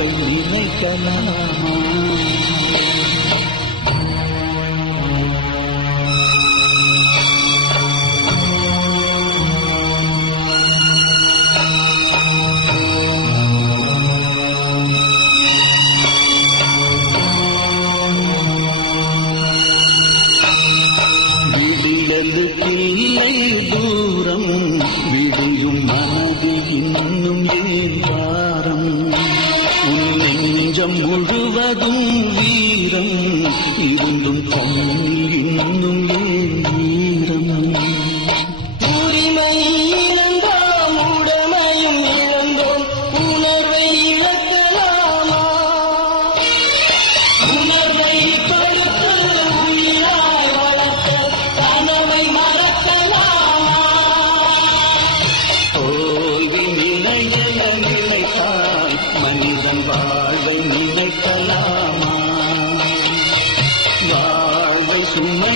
வாழ்வை நினைக்கலாமா? பிள்ளை தூரம் விடியும் மனது இன்னும் ஏன் வாரம்? உன் நெஞ்சம் முழுவதும் வீரம் இருந்தும் கண்ணில் இன்னும் ஏன் வீரம்? உரிமை இழந்தோம், உடமையும் இழந்தோம், உணர்வை இழக்கலாமா? உணர்வை கொடுத்து உயிராய் வளர்த்த கனவை மறக்கலாமா? தோல்வி நிலையென நினைத்தால் மனிதன் வாழ்வை நினைக்கலாமா? வாழ்வை சுமை